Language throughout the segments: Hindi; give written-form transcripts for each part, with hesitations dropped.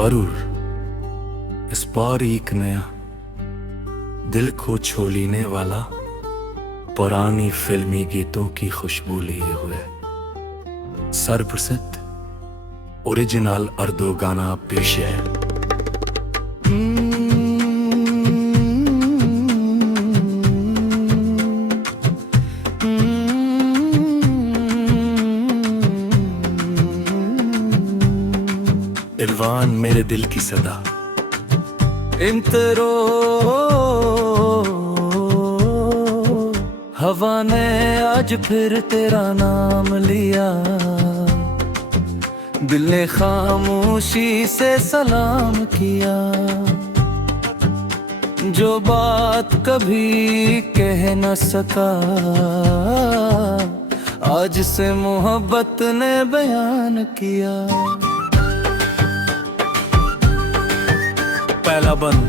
बरूर इस बार एक नया दिल को छू लेने वाला पुरानी फिल्मी गीतों की खुशबू लिए हुए सरप्रसिद्ध ओरिजिनल उर्दू गाना पेश है। इल्वान मेरे दिल की सदा इम्तरो हवा ने आज फिर तेरा नाम लिया, दिल ने खामोशी से सलाम किया। जो बात कभी कह न सका आज से मोहब्बत ने बयान किया। पहला बंद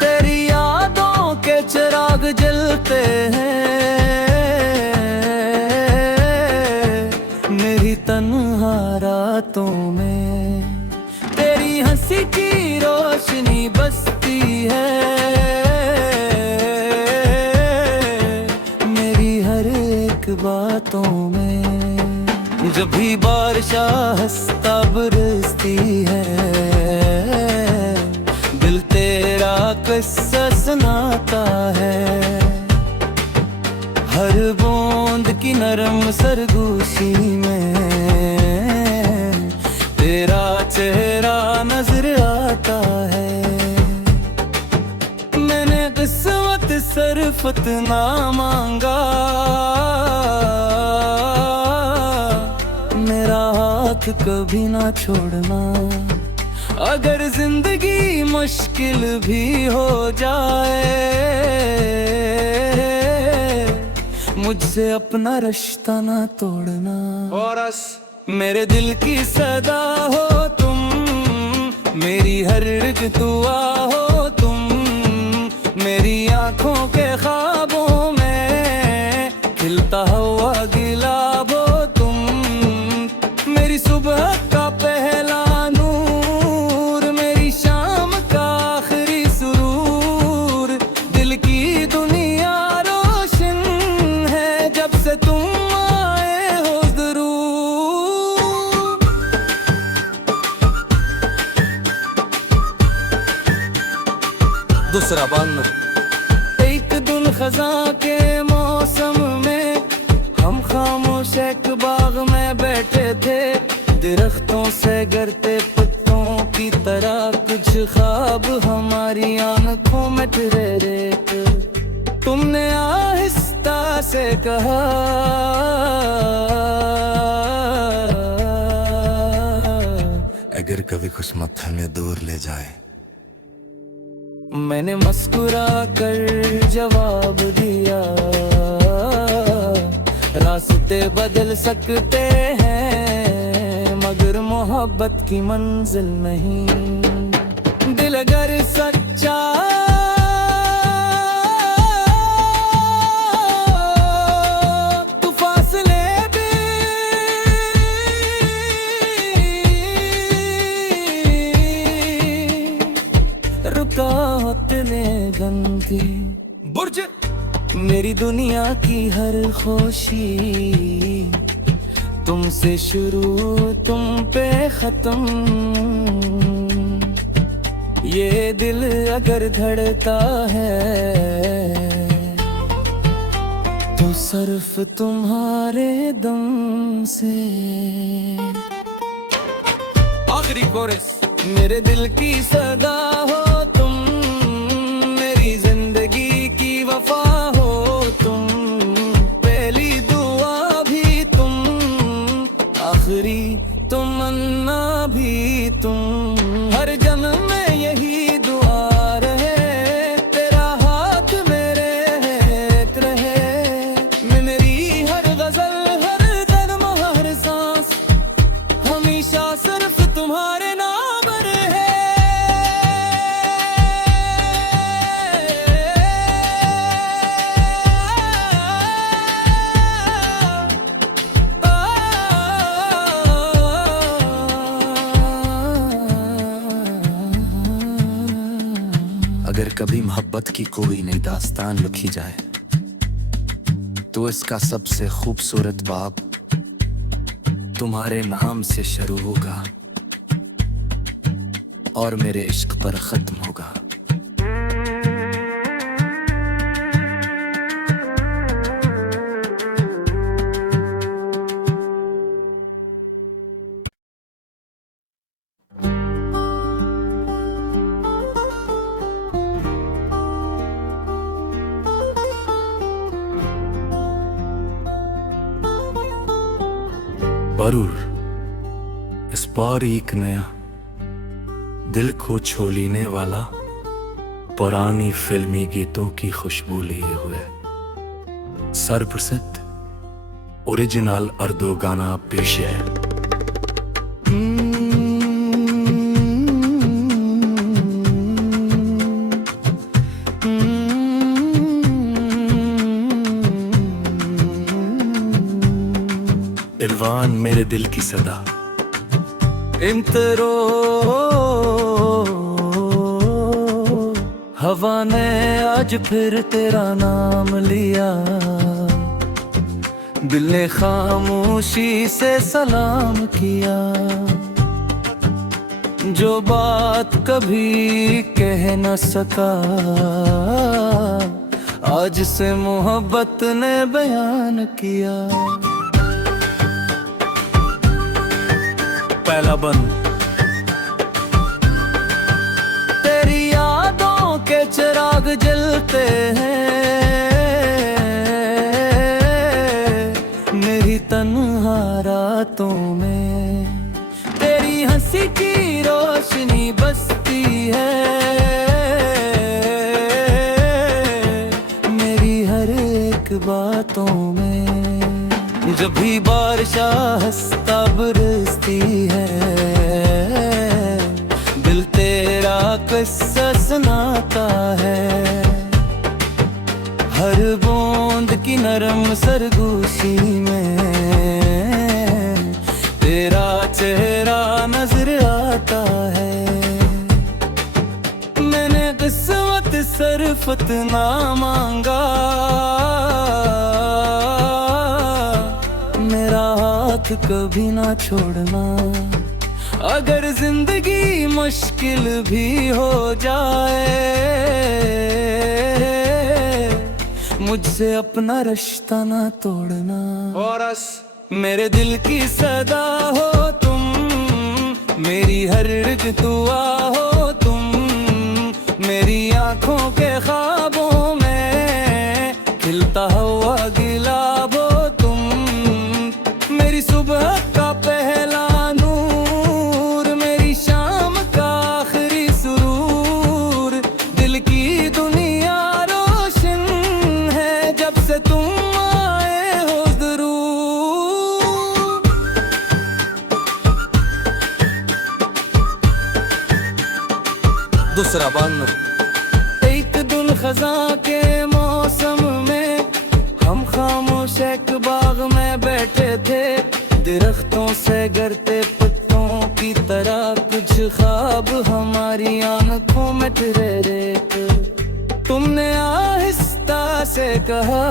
तेरी यादों के चिराग जलते हैं, मेरी तन्हा रातों में तेरी हंसी की रोशनी बसती है, मेरी हर एक बातों में। जब भी बारिशा हंसता बरसती है, दिल तेरा किस्सा सुनाता है। हर बूंद की नरम सरगोशी में तेरा चेहरा नजर आता है। मैंने किस्मत सरफत ना मांगा, मेरा हाथ कभी ना छोड़ना। अगर जिंदगी मुश्किल भी हो जाए, मुझसे अपना रिश्ता ना तोड़ना। मेरे दिल की सदा हो तुम, मेरी हर एक दुआ हो तुम, मेरी आंखों के ख्वाबों में खिलता हुआ गुलाब हो तुम, मेरी सुबह का पहला नूर, मेरी शाम का आखिरी सुरूर। दिल की दुनिया रोशन है जब से तुम आए हो जरूर। दूसरा बंद एक दिन खज़ां के मौसम में हम खामोश एक बाग में बैठे थे, दरख्तों से गिरते पत्तों की तरह कुछ ख्वाब हमारी आंखों में ठहरे थे। तुमने आहिस्ता से कहा अगर कभी किस्मत हमें दूर ले जाए। मैंने मुस्कुरा कर जवाब दिया, रास्ते बदल सकते हैं मगर मोहब्बत की मंजिल नहीं। दिल अगर सच्चा तो फासले भी रुकावट ने गंदी बुर्ज। मेरी दुनिया की हर खुशी तुमसे शुरू तुम पे खत्म। ये दिल अगर धड़ता है तो सिर्फ तुम्हारे दम से। आखिरी कोरस मेरे दिल की सदा हो तुम, मेरी जिंदगी की वफा हो तुम, पहली दुआ भी तुम, आखिरी तमन्ना भी तुम। हर जन्म में यही दुआ रहे, तेरा हाथ मेरे हाथ रहे। मेरी हर गजल हर कदम हर सांस हमेशा सिर्फ तुम्हारे नाम रहे। अगर कभी मोहब्बत की कोई नई दास्तान लिखी जाए तो इसका सबसे खूबसूरत बाब तुम्हारे नाम से शुरू होगा और मेरे इश्क पर खत्म होगा। बरूर इस बार एक नया दिल को छू लेने वाला पुरानी फिल्मी गीतों की खुशबू लिए हुए सरप्रसिद्ध ओरिजिनल उर्दू गाना पेश है। इरवान मेरे दिल की सदा इम्तरो हवा ने आज फिर तेरा नाम लिया, दिल ने खामोशी से सलाम किया। जो बात कभी कह न सका आज से मोहब्बत ने बयान किया। पहला बंद तेरी यादों के चिराग जलते हैं मेरी तन्हा रातों में, तेरी हंसी की रोशनी बसती है मेरी हर एक बातों में। जब भी बारिश हंसता बरसती है दिल तेरा किस्सा सुनाता है। हर बूंद की नरम सरगोशी में तेरा चेहरा नजर आता है। मैंने किस्मत सरफत ना मांगा मेरा हाथ कभी ना छोड़ना। अगर जिंदगी मुश्किल भी हो जाए मुझसे अपना रिश्ता ना तोड़ना। मेरे दिल की सदा हो तुम, मेरी हर एक दुआ हो तुम, मेरी आंखों के ख्वाबों में खिलता हुआ गुलाब हो तुम, मेरी सुबह का पहला नूर, मेरी शाम का आखिरी सुरूर। दिल की दुनिया रोशन है जब से तुम आए हो जरूर। दूसरा बंद एक दिन खज़ां के मौसम में हम खामोश एक बाग में बैठे थे, दरख्तों से गिरते पत्तों की तरह कुछ ख्वाब हमारी आंखों में ठहरे थे। तुमने आहिस्ता से कहा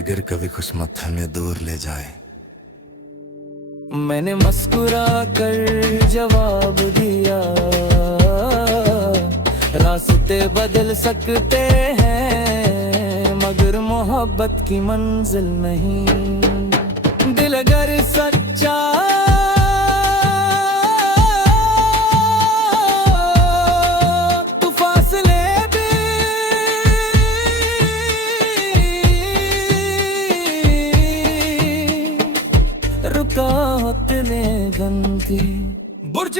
अगर कभी किस्मत हमें दूर ले जाए। मैंने मुस्कुरा कर जवाब दिया रास्ते बदल सकते हैं मगर मोहब्बत की मंजिल नहीं। दिल अगर सच्चा तो फासले भी रुकावट ने गंदी बुर्ज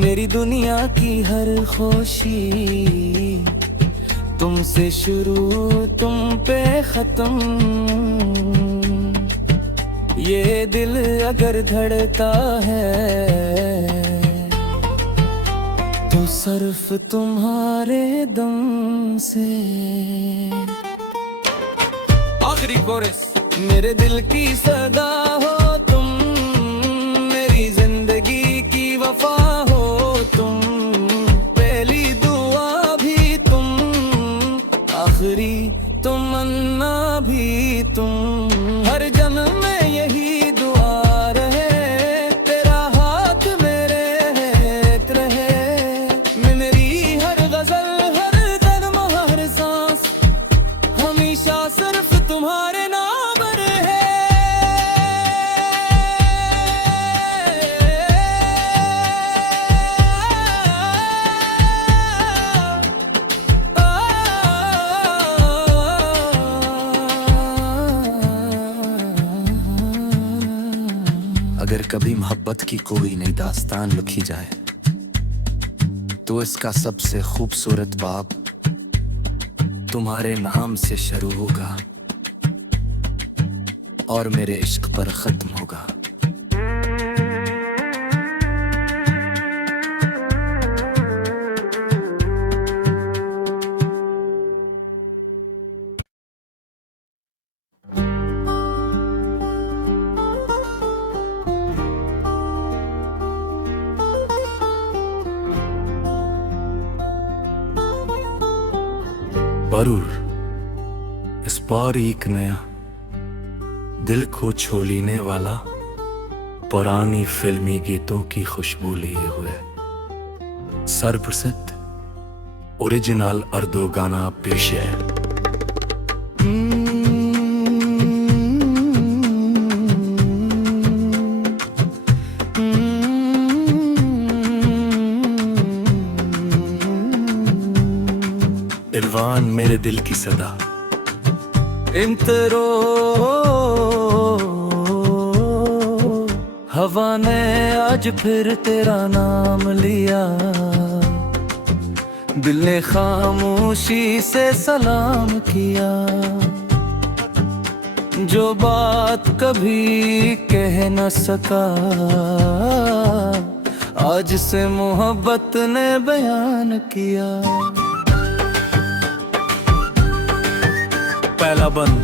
मेरी दुनिया की हर खुशी तुमसे शुरू तुम पे खत्म। ये दिल अगर धड़का है तो सिर्फ तुम्हारे दम से। आखिरी कोरस मेरे दिल की सदा हो तुम, मेरी जिंदगी अगर कभी मोहब्बत की कोई नई दास्तान लिखी जाए तो इसका सबसे खूबसूरत बाब तुम्हारे नाम से शुरू होगा और मेरे इश्क पर खत्म होगा। जरूर इस बार एक नया दिल को छू लेने वाला पुरानी फिल्मी गीतों की खुशबू लिए हुए सरप्रसिद्ध ओरिजिनल उर्दू गाना पेश है। इल्वान मेरे दिल की सदा इम्तरो हवा ने आज फिर तेरा नाम लिया, दिल ने खामोशी से सलाम किया। जो बात कभी कह न सका आज से मोहब्बत ने बयान किया। पहला बंद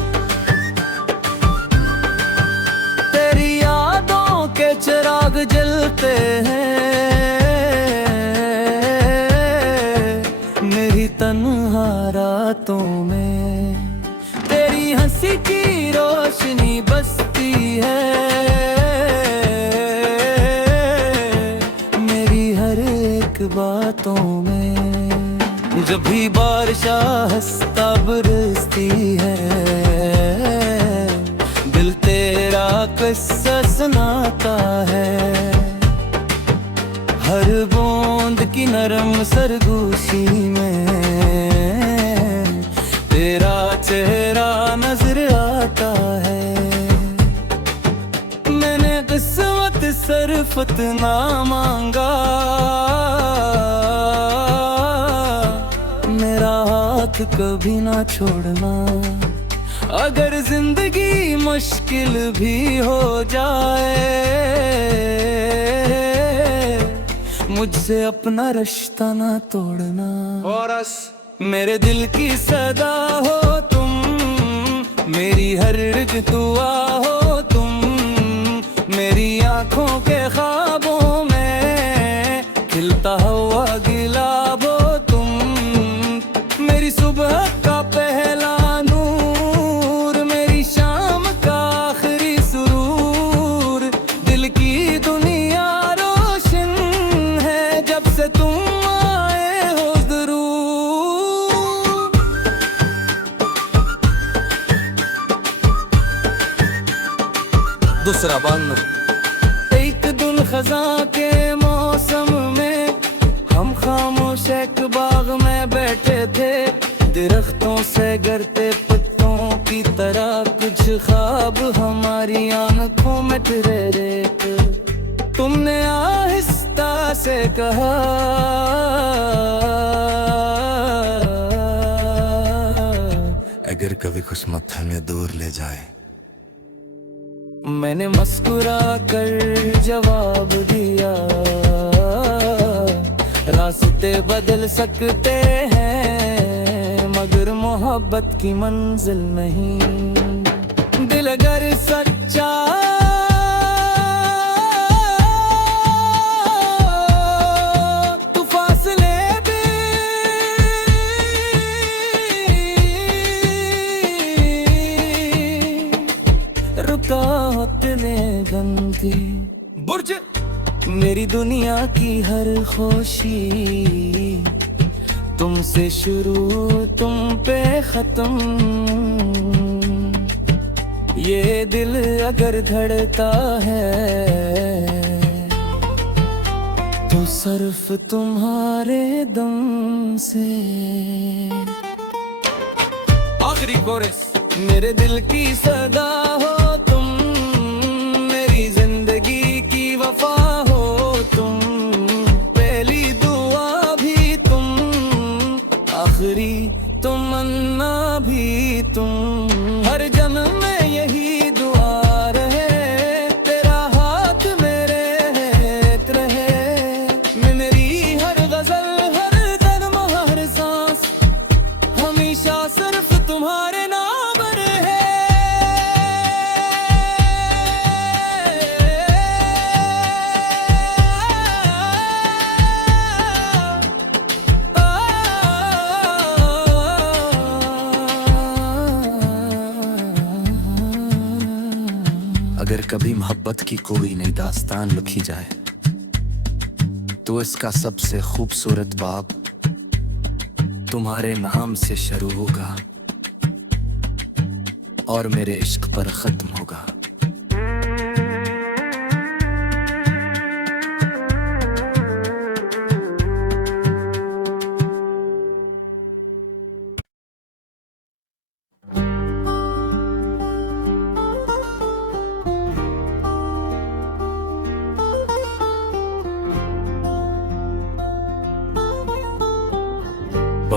तेरी यादों के चिराग जलते हैं, मेरी तन्हा रातों में तेरी हंसी की रोशनी बसती है, मेरी हर एक बातों में। जब भी बारिशा हंसता बरसती है, दिल तेरा किस्सा सुनाता है। हर बूंद की नरम सरगोशी में तेरा चेहरा नजर आता है। मैंने किस्मत सरफत ना मांगा, मेरा हाथ कभी ना छोड़ना। अगर जिंदगी मुश्किल भी हो जाए, मुझसे अपना रिश्ता ना तोड़ना। और मेरे दिल की सदा हो तुम, मेरी हर एक दुआ हो तुम, मेरी आंखों के ख्वाबों में खिलता हुआ गुलाब हो तुम, मेरी सुबह का पहला नूर, मेरी शाम का आखिरी सुरूर। दिल की दुनिया रोशन है जब से तुम आए हो जरूर। दूसरा बंद एक दिन खज़ां के मौसम में हम खामोश एक बाग में बैठे थे, दरख्तों से गिरते पत्तों की तरह कुछ ख्वाब हमारी आंखों में ठहरे थे। तुमने आहिस्ता से कहा, अगर कभी किस्मत हमें दूर ले जाए। मैंने मुस्कुरा कर जवाब दिया, रास्ते बदल सकते हैं मगर मोहब्बत की मंजिल नहीं। दिल अगर सच्चा तो फासले भी रुकावट ने गंदी बुर्ज। मेरी दुनिया की हर खुशी तुमसे शुरू तुम पे खत्म। ये दिल अगर धड़ता है तो सिर्फ तुम्हारे दम से। आखिरी कोरस। मेरे दिल की सदा हो तुम, मेरी जिंदगी अगर कभी मोहब्बत की कोई नई दास्तान लिखी जाए तो इसका सबसे खूबसूरत बाब तुम्हारे नाम से शुरू होगा और मेरे इश्क पर खत्म होगा।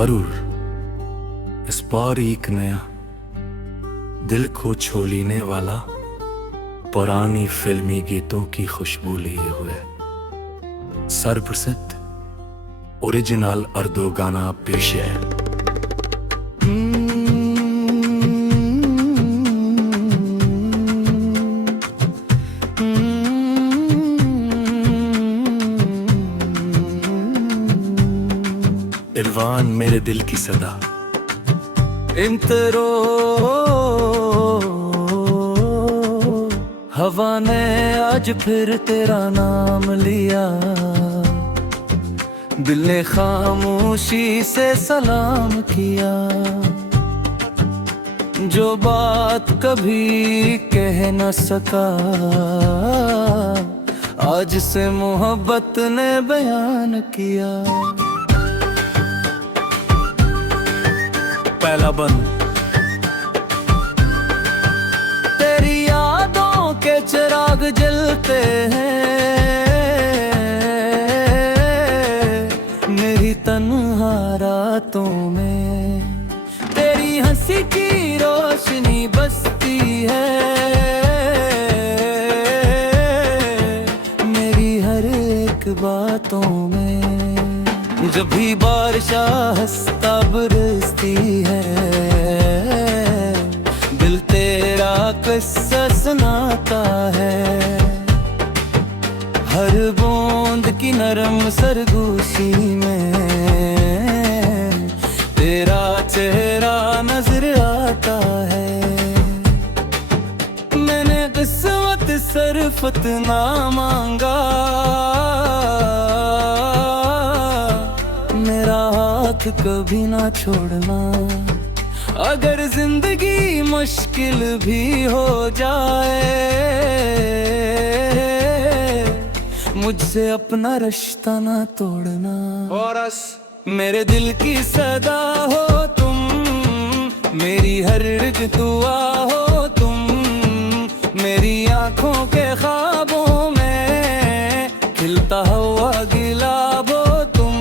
जरूर इस बार एक नया दिल को छू लेने वाला पुरानी फिल्मी गीतों की खुशबू लिए हुए सरप्रसिद्ध ओरिजिनल उर्दू गाना पेश है। इरफान मेरे दिल की सदा इंतरो हवा ने आज फिर तेरा नाम लिया, दिल ने खामोशी से सलाम किया। जो बात कभी कह न सका आज से मोहब्बत ने बयान किया। पहला बंद तेरी यादों के चिराग जलते हैं, मेरी तन्हा रातों में तेरी हंसी की रोशनी बसती है, मेरी हर एक बातों में। जब भी बारिश हंसता बरसती है, दिल तेरा किस्सा सुनाता है। हर बूंद की नरम सरगोशी में तेरा चेहरा नजर आता है। मैंने किस्मत सरफत ना मांगा, मेरा हाथ कभी ना छोड़ना। अगर जिंदगी मुश्किल भी हो जाए, मुझसे अपना रिश्ता ना तोड़ना। मेरे दिल की सदा हो तुम, मेरी हर एक दुआ हो तुम, मेरी आंखों के ख्वाबों में खिलता हुआ गुलाब हो तुम,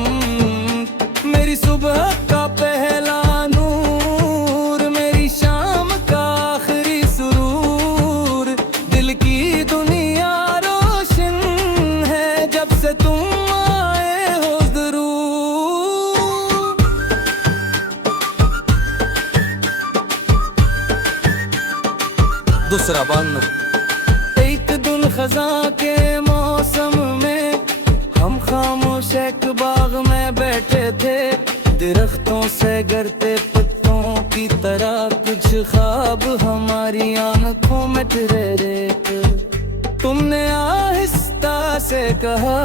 मेरी सुबह का पहला नूर, मेरी शाम का आखिरी सुरूर। दिल की दुनिया रोशन है जब से तुम आए हो जरूर। दूसरा बंद एक दिन खज़ां के मौसम में हम खामोश एक बाग में बैठे थे, दरख्तों से गिरते पत्तों की तरह कुछ ख्वाब हमारी आंखों में ठहरे थे। तुमने आहिस्ता से कहा,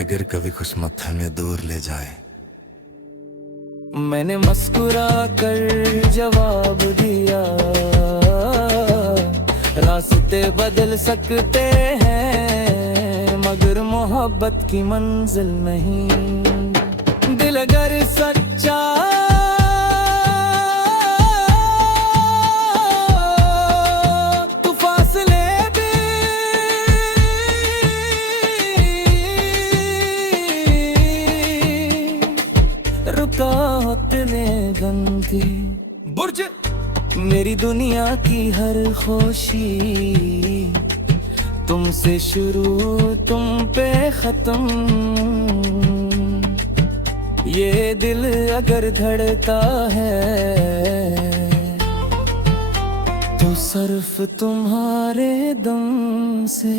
अगर कभी किस्मत हमें दूर ले जाए। मैंने मुस्कुरा कर जवाब दिया, रास्ते बदल सकते हैं मगर मोहब्बत की मंजिल नहीं। दिल अगर सच्चा तो फासले भी रुका होते ने गंदी बुर्ज। मेरी दुनिया की हर खुशी तुमसे शुरू तुम पे खत्म। ये दिल अगर धड़का है तो सिर्फ तुम्हारे दम से।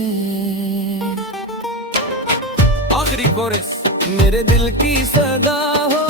आखिरी कोरस मेरे दिल की सदा हो